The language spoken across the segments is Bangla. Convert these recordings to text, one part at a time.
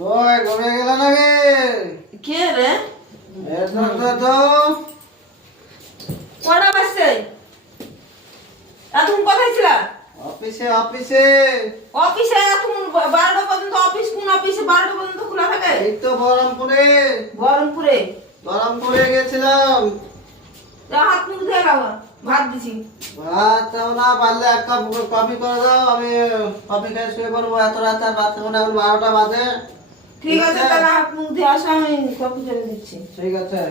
কই ঘুরে গেল নাকি? কে রে? তো কটা বাজছে? এখন কোথায় ছিল? অফিসে অফিসে অফিসে এখন 12টা পর্যন্ত অফিস, কোন অফিসে 12টা পর্যন্ত খোলা থাকে? এই তো বহরমপুরে বহরমপুরে। বহরমপুরে গেছিলাম। হাত মুখ ধুয়ে নাও, ভাত দিছি। ভাত দাও না, পারলে এক কাপ কফি করে দাও, আমি কফি খেয়ে শুয়ে পড়বো। এত রাত আর ভাত খাবো না, এখন 12টা বাজে। ঠিক আছে, তাহলে হাত মুখ ধুয়ে আসো, আমি কফি করে দিচ্ছি। ঠিক আছে।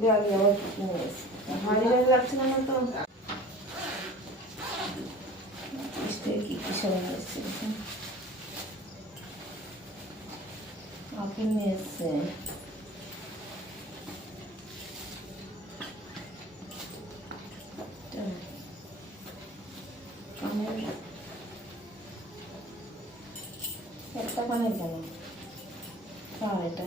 ব্যাগে আবার হাড়ি ব্যাগ লাগছে না তো। কি কি সব এসছে, আপেল নিয়ে এসছে। একটা কানের কেন? এটা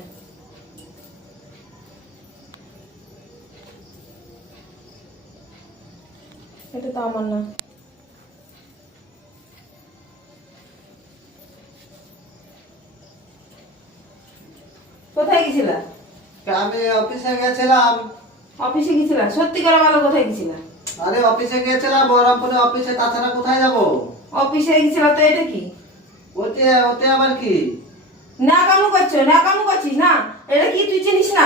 এটা তো আমার না। কোথায় গেছিলা? আমি অফিসে গেছিলাম। অফিসে গেছিলা? সত্যি করে বলো, কোথায় গেছিলা? আরে অফিসে গেছিলাম, বহরমপুরে অফিসে, তাছাড়া কোথায় যাবো? অফিসে গেছিলা তো, এটা কি? ওতে ওতে আবার কি? নাকামো করছো, নাকামো করছিস না? এটা কি তুই চিনিস না?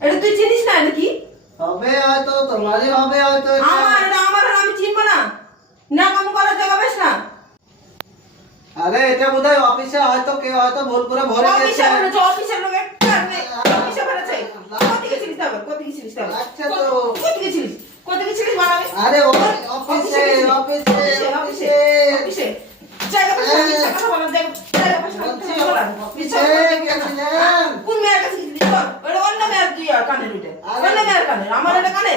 এটা তুই চিনিস না? এটা কি হবে হয়তো, তোমারই হবে হয়তো। আমার? এটা আমার, আর আমি চিনবো না? নাকামো করার জায়গা বেশ না। আরে এটা বোধহয় অফিসে হয়তো কেউ হয়তো ভুল করে ভরে অফিসে দিয়েছে। ভরেছে, অফিসের লোক অফিসে ভরেছে। কোথায় গেছিলিস তবে? কোথায় গেছিলিস তবে? আচ্ছা তো। কোথায় গেছিলিস? কোথায় গেছিলিস বানাবে? আরে অফিসে অফিসে অফিসে অফিসে জায়গা পাশে মিথ্যা কথা বলা, জায়গা পাশে মিথ্যা কথা বলা। অফিসে গেছিলাম। কোন মেয়ের কাছে গেছিলিস? ওটা অন্য মেয়ের, তুই কানের ওইটা অন্য মেয়ের কানের, আমার এটা কানে।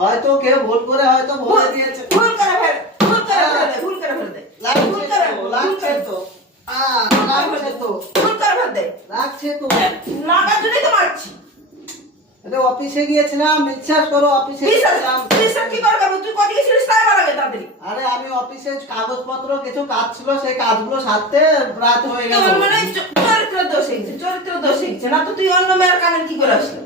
হয়তো কেউ ভুল করে হয়তো ভরে দিয়েছে। ভুল করে ফেল, ভুল করে ফেল দে, ভুল করে ফেল দে, ভুল করে লাগছে তো লাগছে তো ভুল করে ফেল দে। লাগছে তো। লাগার জন্যই তো মারছি। এটা অফিসে গিয়েছিলাম, বিশ্বাস করো, অফিসে গিয়েছিলাম। বিশ্বাস কি করে করবো? তুই কত গেছিলিস তাই বলা লাগে তাড়াতাড়ি। আরে আমি অফিসে কাগজপত্র কিছু কাজ ছিল, সেই কাজগুলো সারতে রাত হয়ে গেল। তোর মানে চরিত্র দোষ হয়েছে, চরিত্র দোষ হয়েছে না তো? তুই অন্য মেয়ের কানের কি করে আসলো?